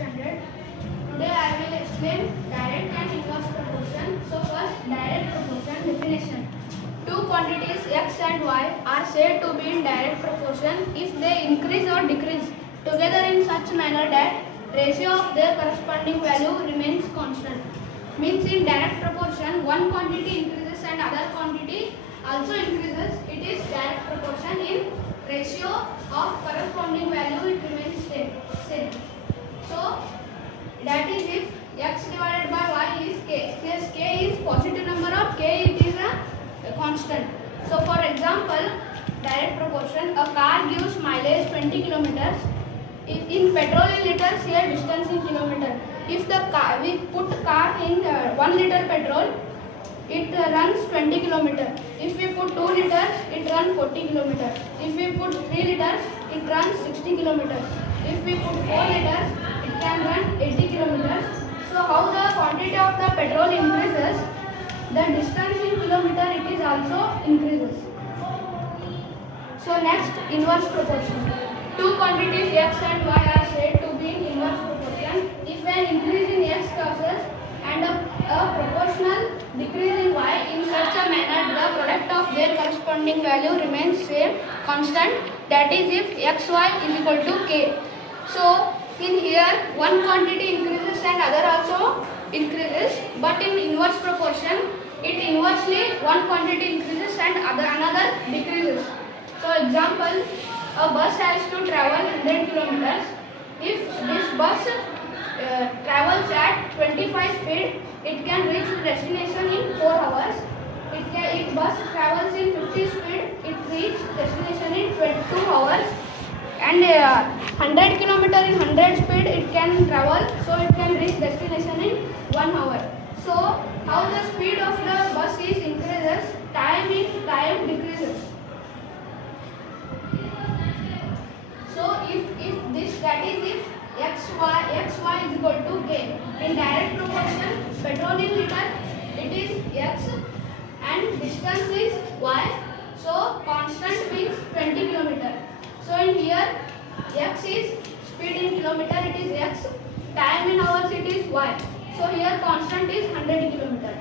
standard. Today I will explain direct and inverse proportion. So first, direct proportion definition. Two quantities x and y are said to be in direct proportion if they increase or decrease together in such manner that ratio of their corresponding value remains constant. Means in direct proportion, one quantity increases and other quantity also increases. It is direct proportion. In ratio of corresponding value, it remains same. So that is if x divided by y is k. Yes, k is positive number or k it is a constant. So for example, direct proportion, a car gives mileage 20 kilometers. In petrol in liters, here distance in kilometer. If the car, we put car in 1 liter petrol, it runs 20 kilometers. If we put 2 liters, it runs 40 kilometers. If we put 3 liters, it runs 60 kilometers. If we put 4 liters, it can run 80 kilometers. So how the quantity of the petrol increases, the distance in kilometer it is also increases. So next, inverse proportion. Two quantities x and y are said to be in inverse proportion if an increase in x causes and a proportional decrease in y in such a manner the product of their corresponding value remains same constant, that is if xy is equal to k. So in here one quantity increases and other also increases, but in inverse proportion it inversely one quantity increases and another decreases. So example, a bus has to travel 100 kilometers. If this bus travels at 25 speed, it can reach the destination in 4 hours. If bus travels in 50 speed, it reaches destination in 22 hours. And 100 kilometer in 100 speed, it can travel, so it can reach destination in 1 hour. So how the speed of the bus is increases, time decreases. So if this, that is if xy is equal to k. In direct proportion, petrol in liter it is x and distance is y. So constant means 20 kilometer. So in here x is speed in kilometer, it is x, time in hours it is y. So here constant is 100 kilometer.